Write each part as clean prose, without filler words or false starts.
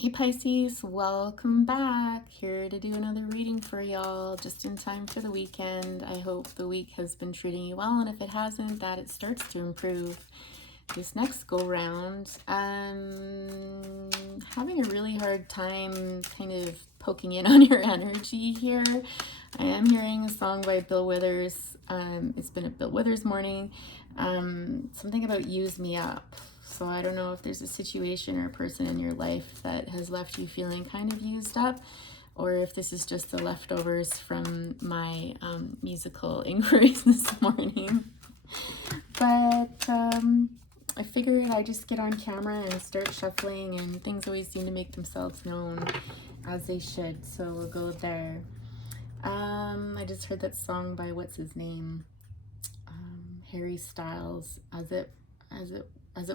Hey Pisces, welcome back. Here to do another reading for y'all just in time for the weekend. I hope the week has been treating you well, and if it hasn't, that it starts to improve this next go round. Having a really hard time kind of poking in on your energy here. I am hearing a song by Bill Withers. It's been a Bill Withers morning. Something about use me up. So I don't know if there's a situation or a person in your life that has left you feeling kind of used up, or if this is just the leftovers from my musical inquiries this morning. But I figured I'd just get on camera and start shuffling, and things always seem to make themselves known as they should, so we'll go there. I just heard that song by what's his name, Harry Styles, as it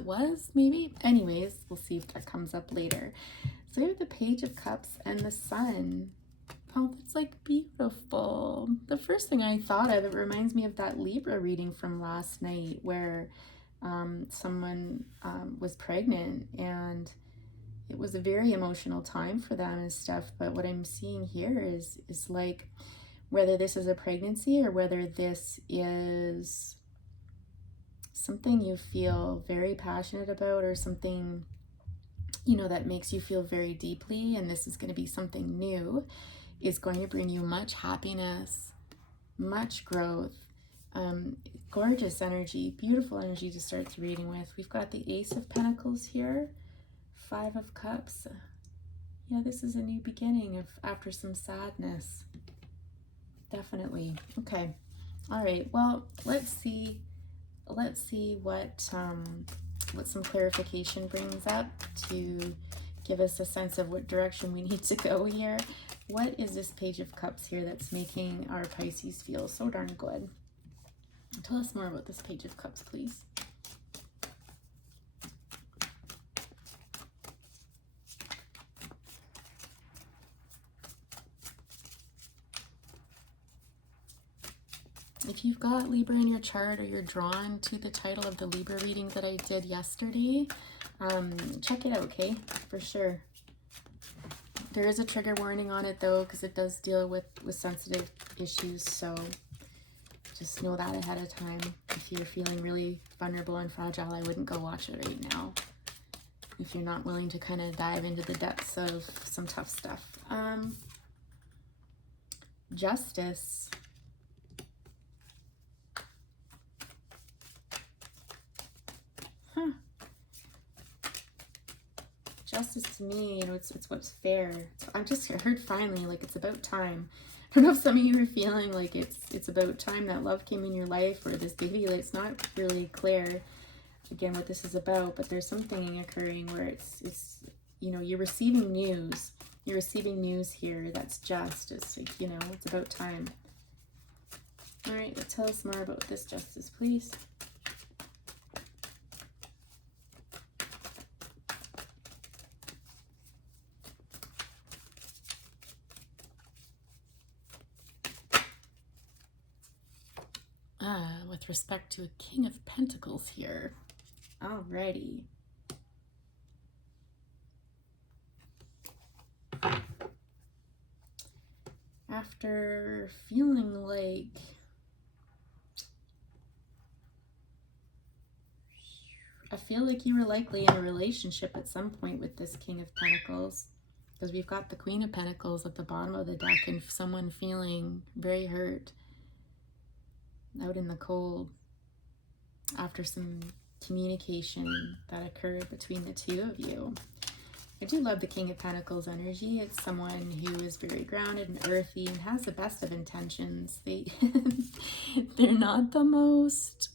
was, maybe. Anyways, we'll see if that comes up later. So we have the Page of Cups and the Sun. Oh, that's like beautiful. The first thing I thought of, it reminds me of that Libra reading from last night where someone was pregnant, and it was a very emotional time for them and stuff. But what I'm seeing here is like, whether this is a pregnancy or whether this is something you feel very passionate about, or something, you know, that makes you feel very deeply, and this is going to be something new, is going to bring you much happiness, much growth, gorgeous energy, beautiful energy to start the reading with. We've got the Ace of Pentacles here, Five of Cups. Yeah, this is a new beginning after some sadness. Definitely. Okay. All right. Well, let's see what some clarification brings up to give us a sense of what direction we need to go here. What is this Page of Cups here that's making our Pisces feel so darn good? Tell us more about this Page of Cups, please. If you've got Libra in your chart, or you're drawn to the title of the Libra reading that I did yesterday, check it out, okay? For sure. There is a trigger warning on it though, because it does deal with sensitive issues, so just know that ahead of time. If you're feeling really vulnerable and fragile, I wouldn't go watch it right now if you're not willing to kind of dive into the depths of some tough stuff. Justice. Justice to me, you know, it's what's fair. I just heard finally, like, it's about time. I don't know if some of you are feeling like it's about time that love came in your life, or this baby. It's not really clear, again, what this is about, but there's something occurring where it's you know, you're receiving news. You're receiving news here that's just. It's like, you know, it's about time. All right, tell us more about this justice, please. With respect to a King of Pentacles here. Alrighty. After feeling like I feel like you were likely in a relationship at some point with this King of Pentacles, because we've got the Queen of Pentacles at the bottom of the deck, and someone feeling very hurt, out in the cold, after some communication that occurred between the two of you. I do love the King of Pentacles energy. It's someone who is very grounded and earthy and has the best of intentions. They're not the most,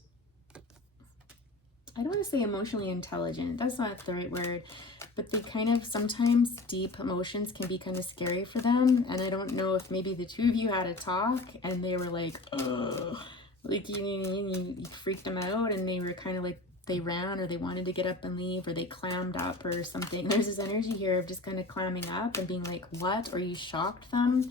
I don't want to say emotionally intelligent, that's not the right word, but they kind of, sometimes deep emotions can be kind of scary for them. And I don't know if maybe the two of you had a talk and they were like, ugh, like you freaked them out, and they were kind of like, they ran, or they wanted to get up and leave, or they clammed up or something. There's this energy here of just kind of clamming up and being like, what? Or you shocked them.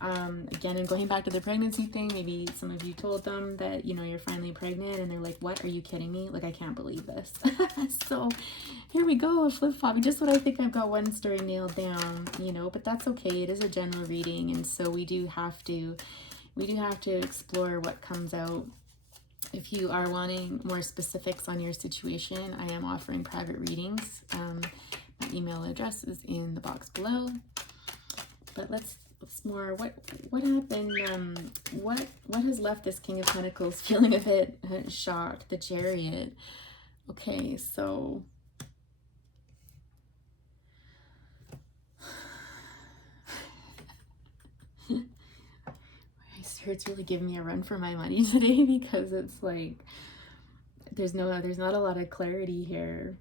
Again, and going back to the pregnancy thing, maybe some of you told them that, you know, you're finally pregnant and they're like, what, are you kidding me? Like, I can't believe this. So here we go, a flip-flop. Just when I think I've got one story nailed down, you know, but that's okay. It is a general reading, and so we do have to explore what comes out. If you are wanting more specifics on your situation, I am offering private readings. My email address is in the box below. But let's more, what happened, what has left this King of Pentacles feeling a bit shocked? The Chariot. Okay, so my spirit's really giving me a run for my money today, because it's like there's not a lot of clarity here.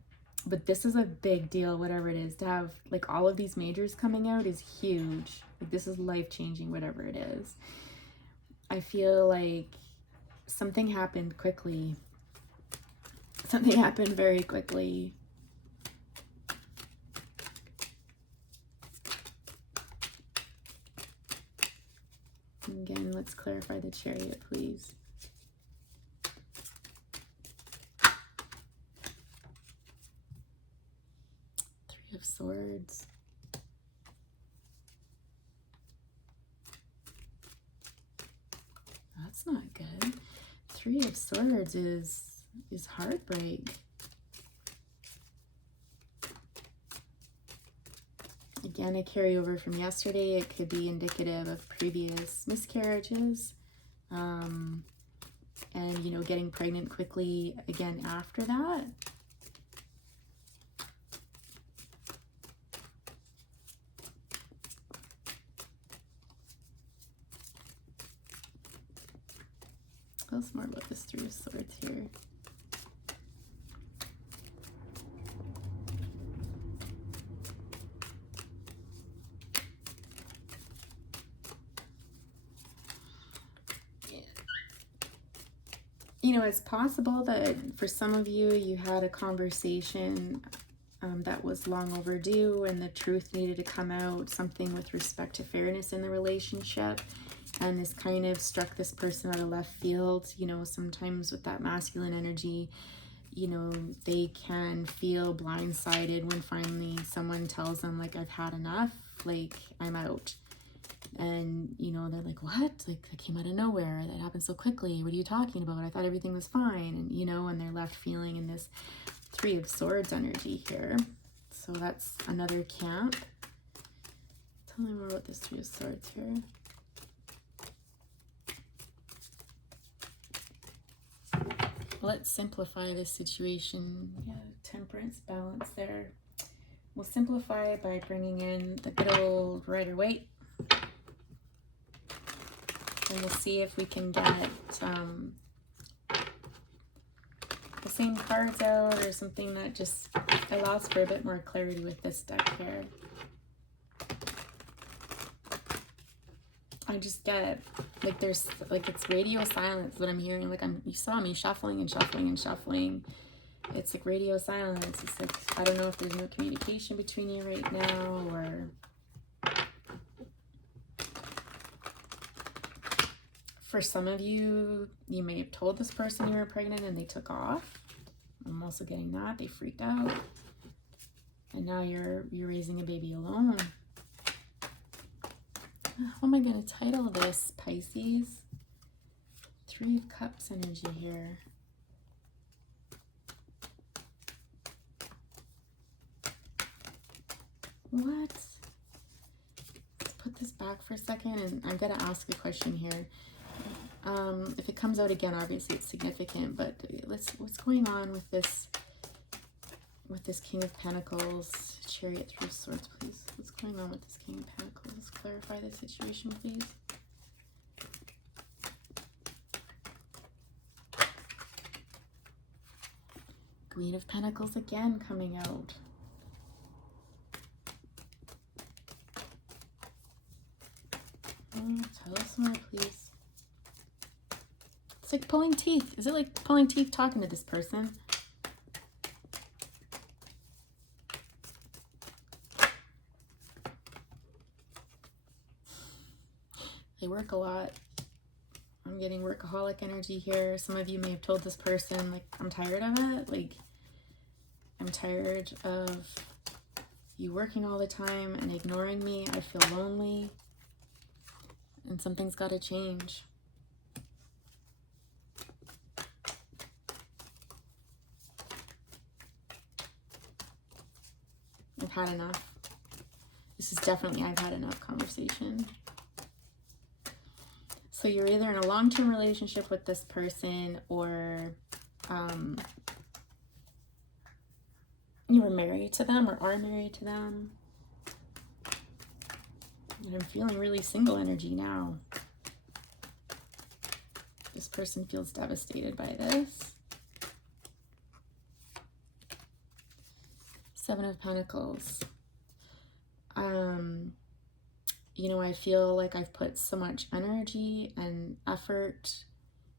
But this is a big deal, whatever it is. To have like all of these majors coming out is huge. Like, this is life-changing, whatever it is. I feel like something happened quickly. Something happened very quickly. Again, let's clarify the Chariot, please. Three of Swords. That's not good. Three of Swords is heartbreak. Again, a carryover from yesterday. It could be indicative of previous miscarriages, and, you know, getting pregnant quickly again after that. Tell us more about this Three of Swords here. You know, it's possible that for some of you, you had a conversation that was long overdue and the truth needed to come out, something with respect to fairness in the relationship. And this kind of struck this person out of left field. You know, sometimes with that masculine energy, you know, they can feel blindsided when finally someone tells them, like, I've had enough, like, I'm out. And, you know, they're like, what? Like, that came out of nowhere. That happened so quickly. What are you talking about? I thought everything was fine. And, you know, and they're left feeling in this Three of Swords energy here. So that's another camp. Tell me more about this Three of Swords here. Let's simplify this situation. Yeah, temperance, balance there. We'll simplify by bringing in the good old Rider-Waite. And we'll see if we can get the same cards out, or something that just allows for a bit more clarity with this deck here. I just get, like, there's, like, it's radio silence, what I'm hearing. Like, you saw me shuffling and shuffling and shuffling. It's like radio silence. It's like, I don't know if there's no communication between you right now, or for some of you, you may have told this person you were pregnant and they took off. I'm also getting that. They freaked out. And now you're raising a baby alone. What am I going to title this, Pisces? Three of Cups energy here. What? Let's put this back for a second, and I'm going to ask a question here. If it comes out again, obviously it's significant, but what's going on with this King of Pentacles, Chariot, Three of Swords, please? What's going on with this King of Pentacles? Let's clarify the situation, please. Queen of Pentacles again coming out. Tell us more, please. It's like pulling teeth. Is it like pulling teeth talking to this person? They work a lot. I'm getting workaholic energy here. Some of you may have told this person, like, I'm tired of it. Like, I'm tired of you working all the time and ignoring me. I feel lonely. And something's got to change. I've had enough. This is definitely I've had enough conversation. So you're either in a long-term relationship with this person, or you were married to them or are married to them. And I'm feeling really single energy now. This person feels devastated by this. 7 of Pentacles. You know, I feel like I've put so much energy and effort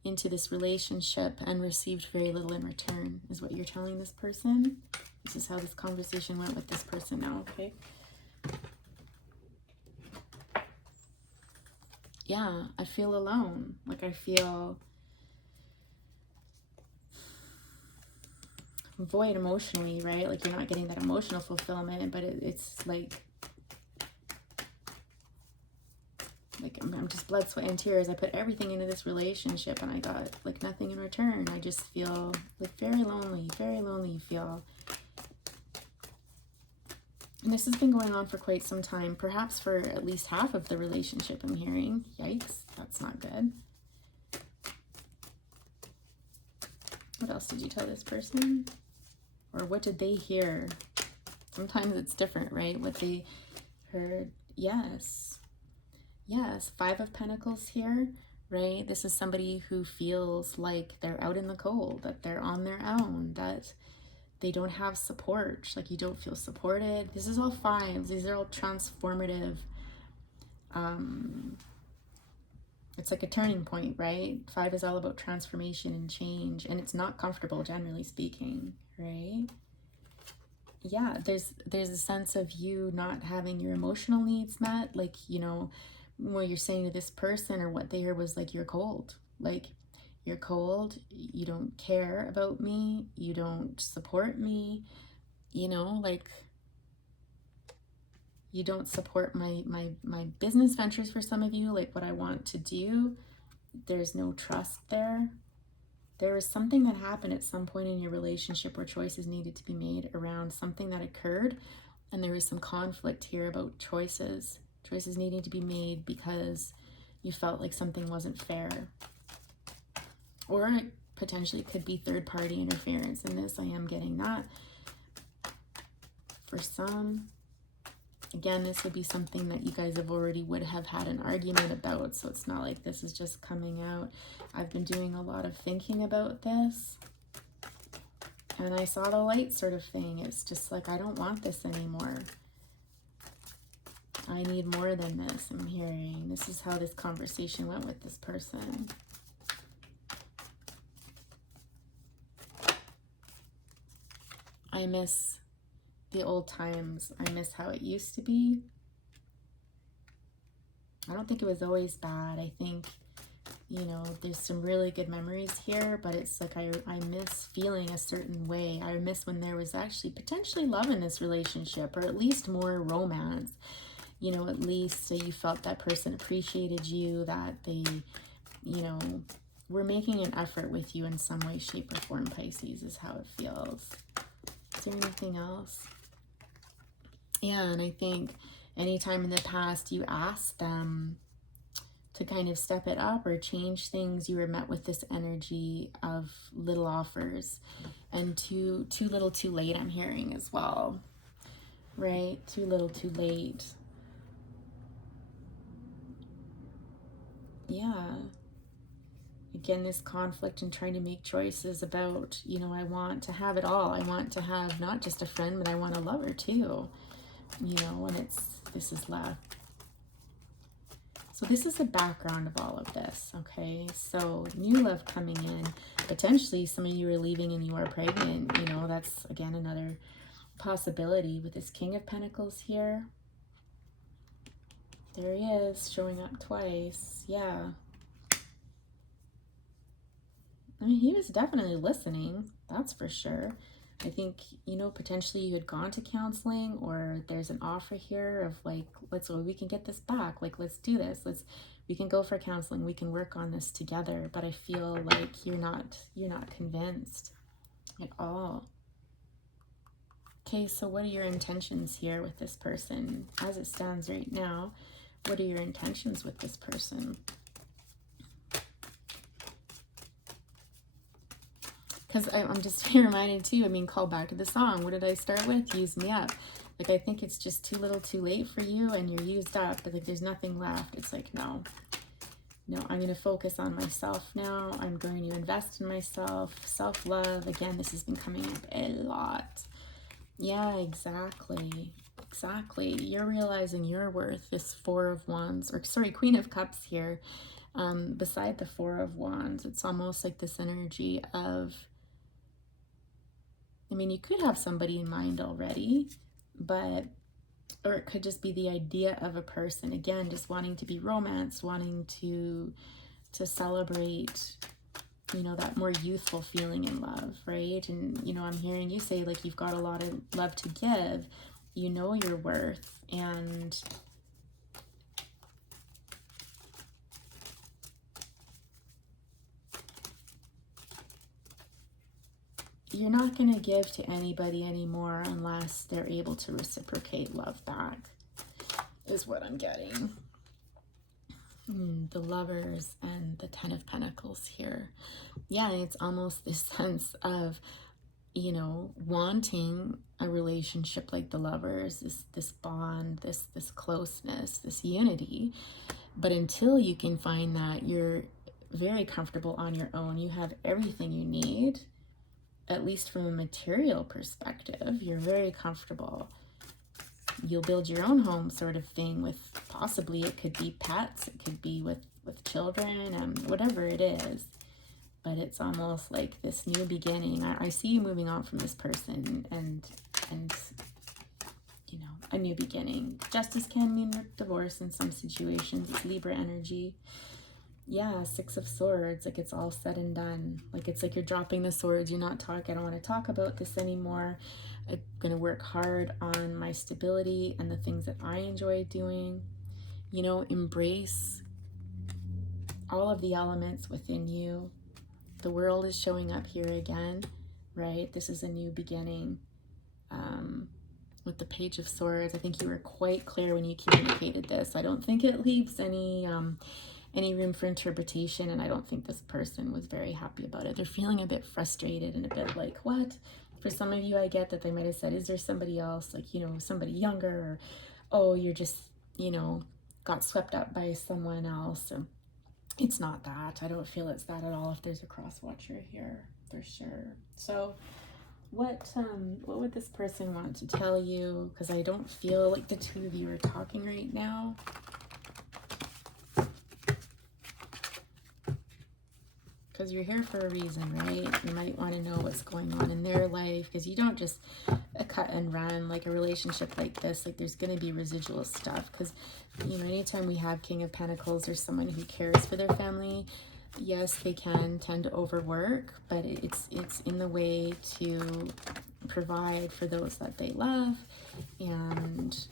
into this relationship and received very little in return, is what you're telling this person. This is how this conversation went with this person now, okay? Yeah, I feel alone. Like, I feel void emotionally, right? Like, you're not getting that emotional fulfillment, but it's like I'm just blood, sweat, and tears. I put everything into this relationship and I got like nothing in return. I just feel like very lonely you feel. And this has been going on for quite some time, perhaps for at least half of the relationship I'm hearing. Yikes, that's not good. What else did you tell this person? Or what did they hear? Sometimes it's different, right? What they heard. Yes. Yes, 5 of Pentacles here, right? This is somebody who feels like they're out in the cold, that they're on their own, that they don't have support, like you don't feel supported. This is all 5s. These are all transformative. It's like a turning point, right? 5 is all about transformation and change, and it's not comfortable, generally speaking, right? Yeah, there's a sense of you not having your emotional needs met, like, you know, what you're saying to this person or what they heard was like, you're cold. Like, you're cold, you don't care about me, you don't support me, you know, like, you don't support my business ventures for some of you, like what I want to do. There's no trust there. There was something that happened at some point in your relationship where choices needed to be made around something that occurred, and there was some conflict here about choices needing to be made because you felt like something wasn't fair. Or it potentially could be third-party interference in this. I am getting that. For some, again, this would be something that you guys would have had an argument about, so it's not like this is just coming out. I've been doing a lot of thinking about this, and I saw the light sort of thing. It's just like, I don't want this anymore. I need more than this, I'm hearing. This is how this conversation went with this person. I miss the old times. I miss how it used to be. I don't think it was always bad. I think, you know, there's some really good memories here, but it's like I miss feeling a certain way. I miss when there was actually potentially love in this relationship, or at least more romance. You know, at least you felt that person appreciated you, that they, you know, were making an effort with you in some way, shape, or form. Pisces is how it feels. Is there anything else? Yeah, and I think anytime in the past you asked them to kind of step it up or change things, you were met with this energy of little offers and too little too late, I'm hearing as well, right? Too little too late. Yeah. Again, this conflict and trying to make choices about, you know, I want to have it all. I want to have not just a friend, but I want a lover too, you know, and this is left. So this is the background of all of this, okay? So new love coming in. Potentially some of you are leaving and you are pregnant, you know, that's again another possibility with this King of Pentacles here. There he is, showing up twice. Yeah. I mean, he was definitely listening, that's for sure. I think, you know, potentially you had gone to counseling, or there's an offer here of like, we can get this back. Like, let's do this. We can go for counseling. We can work on this together. But I feel like you're not convinced at all. Okay, so what are your intentions here with this person? As it stands right now, what are your intentions with this person? Because I'm just reminded too, I mean, call back to the song. What did I start with? Use me up. Like, I think it's just too little too late for you and you're used up. But like, there's nothing left. It's like, no, I'm going to focus on myself now. I'm going to invest in myself. Self-love. Again, this has been coming up a lot. Yeah, exactly. Exactly. You're realizing your worth. This Four of Wands, or sorry, Queen of Cups here. Beside the Four of Wands, it's almost like this energy of, I mean, you could have somebody in mind already, or it could just be the idea of a person, again, just wanting to be romanced, wanting to celebrate, you know, that more youthful feeling in love, right? And, you know, I'm hearing you say, like, you've got a lot of love to give, you know your worth, and you're not going to give to anybody anymore unless they're able to reciprocate love back, is what I'm getting. The Lovers and the Ten of Pentacles here. Yeah, it's almost this sense of, you know, wanting a relationship like the Lovers, this bond, this closeness, this unity. But until you can find that, you're very comfortable on your own. You have everything you need, at least from a material perspective. You're very comfortable. You'll build your own home, sort of thing, with possibly, it could be pets, it could be with children, whatever it is. But it's almost like this new beginning. I see you moving on from this person, and you know, a new beginning. Justice can mean divorce in some situations. It's Libra energy. Yeah, Six of Swords, like, it's all said and done. Like, it's like you're dropping the swords. You're not talking, I don't want to talk about this anymore. I'm going to work hard on my stability and the things that I enjoy doing. You know, embrace all of the elements within you. The world is showing up here again, right? This is a new beginning. With the Page of Swords, I think you were quite clear when you communicated this. I don't think it leaves any room for interpretation, and I don't think this person was very happy about it. They're feeling a bit frustrated and a bit like, what? For some of you, I get that they might have said, is there somebody else, like, you know, somebody younger, or, oh, you're just, you know, got swept up by someone else. Or, it's not that. I don't feel it's that at all if there's a cross watcher here, for sure. So what would this person want to tell you? Because I don't feel like the two of you are talking right now. Because you're here for a reason, right? You might want to know what's going on in their life, because you don't just cut and run. Like, a relationship like this, like, there's going to be residual stuff. Because, you know, anytime we have King of Pentacles or someone who cares for their family, yes, they can tend to overwork, but it's in the way to provide for those that they love, and,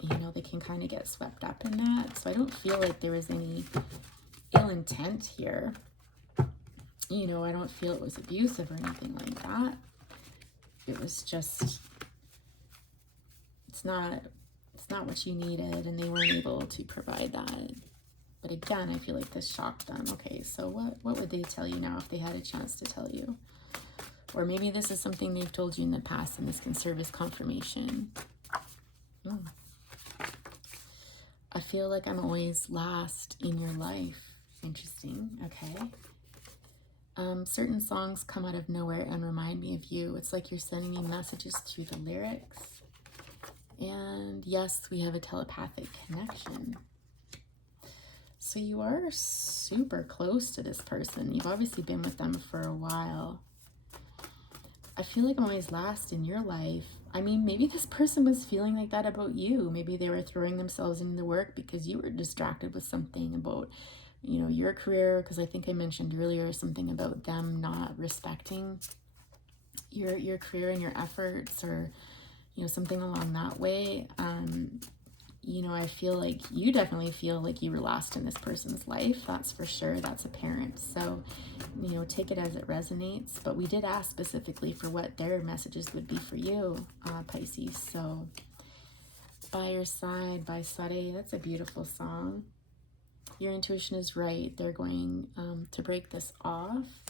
you know, they can kind of get swept up in that. So I don't feel like there was any ill intent here. You know, I don't feel it was abusive or anything like that. It was just, it's not what you needed, and they weren't able to provide that. But again, I feel like this shocked them. Okay, so what would they tell you now if they had a chance to tell you? Or maybe this is something they've told you in the past, and this can serve as confirmation. I feel like I'm always last in your life. Interesting. Okay. Certain songs come out of nowhere and remind me of you. It's like you're sending me messages through the lyrics. And yes, we have a telepathic connection. So you are super close to this person. You've obviously been with them for a while. I feel like I'm always last in your life. I mean, maybe this person was feeling like that about you. Maybe they were throwing themselves into the work because you were distracted with something about, your career. Because I think I mentioned earlier something about them not respecting your career and your efforts, or, something along that way. I feel like you definitely feel like you were lost in this person's life. That's for sure. That's apparent. So, take it as it resonates. But we did ask specifically for what their messages would be for you, Pisces. So, By Your Side by Sade. That's a beautiful song. Your intuition is right. They're going to break this off.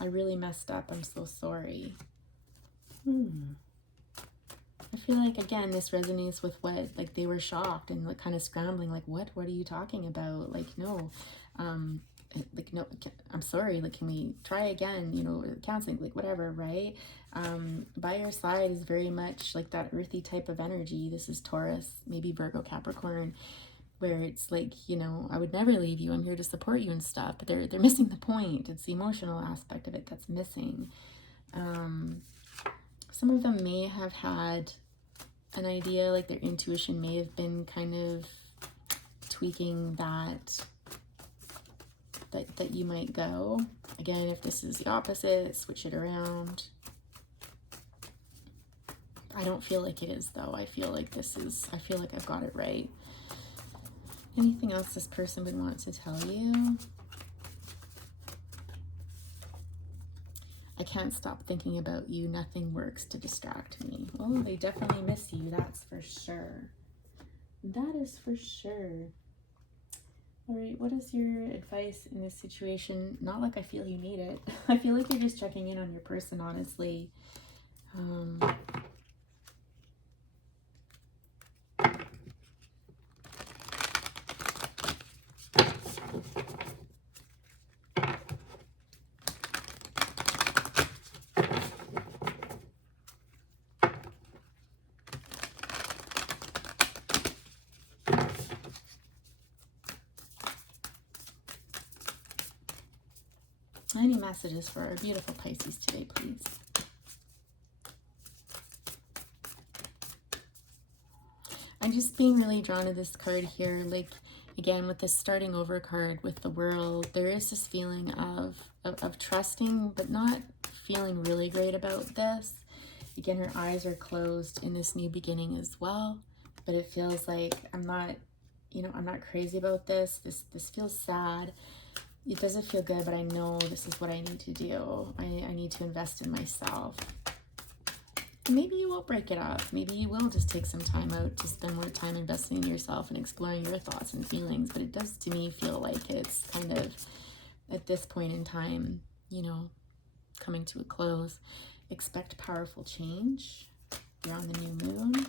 I really messed up. I'm so sorry. I feel like, again, this resonates with what, like, they were shocked and like kind of scrambling, like, what are you talking about? Like, no, no, I'm sorry, like, can we try again, counseling, like, whatever, right? By Your Side is very much like that earthy type of energy. This is Taurus, maybe Virgo, Capricorn, where it's like, I would never leave you, I'm here to support you and stuff, but they're missing the point. It's the emotional aspect of it that's missing. Some of them may have had an idea, like their intuition may have been kind of tweaking that you might go. Again, if this is the opposite, switch it around. I don't feel like it is, though. I feel like I've got it right. Anything else this person would want to tell you? I can't stop thinking about you. Nothing works to distract me. Oh, they definitely miss you. That's for sure. That is for sure. All right, what is your advice in this situation? Not like I feel you need it. I feel like you're just checking in on your person, honestly. Any messages for our beautiful Pisces today, please? I'm just being really drawn to this card here. Like, again, with this starting over card with the World, there is this feeling of trusting, but not feeling really great about this. Again, her eyes are closed in this new beginning as well, but it feels like I'm not crazy about this. This feels sad. It doesn't feel good, but I know this is what I need to do. I need to invest in myself. Maybe you will break it up. Maybe you will just take some time out to spend more time investing in yourself and exploring your thoughts and feelings. But it does, to me, feel like it's kind of, at this point in time, coming to a close. Expect powerful change. You're on the new moon.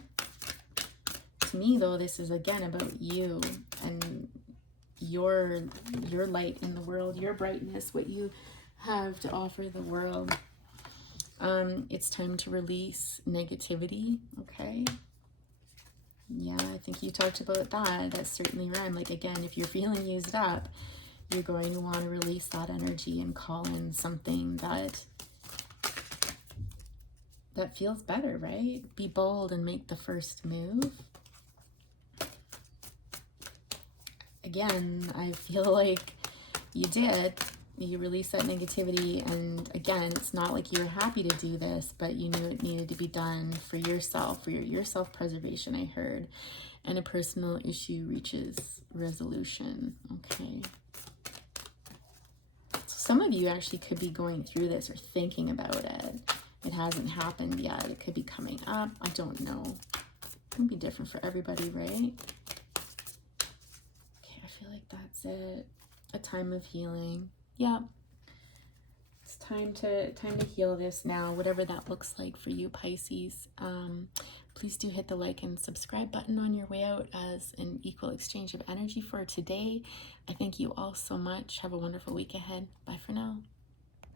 To me, though, this is, again, about you and your light in the world, your brightness, what you have to offer the world. It's time to release negativity, okay? Yeah, I think you talked about that. That's certainly right. Like, again, if you're feeling used up, you're going to want to release that energy and call in something that feels better, right? Be bold and make the first move. Again, I feel like you did. You released that negativity, and again, it's not like you were happy to do this, but you knew it needed to be done for yourself, for your self-preservation, I heard, and a personal issue reaches resolution. Okay. So some of you actually could be going through this or thinking about it. It hasn't happened yet. It could be coming up. I don't know. It can be different for everybody, right? Okay, I feel like that's it. A time of healing. Yeah, it's time to heal this now, whatever that looks like for you, Pisces. Please do hit the like and subscribe button on your way out as an equal exchange of energy for today. I thank you all so much. Have a wonderful week ahead. Bye for now.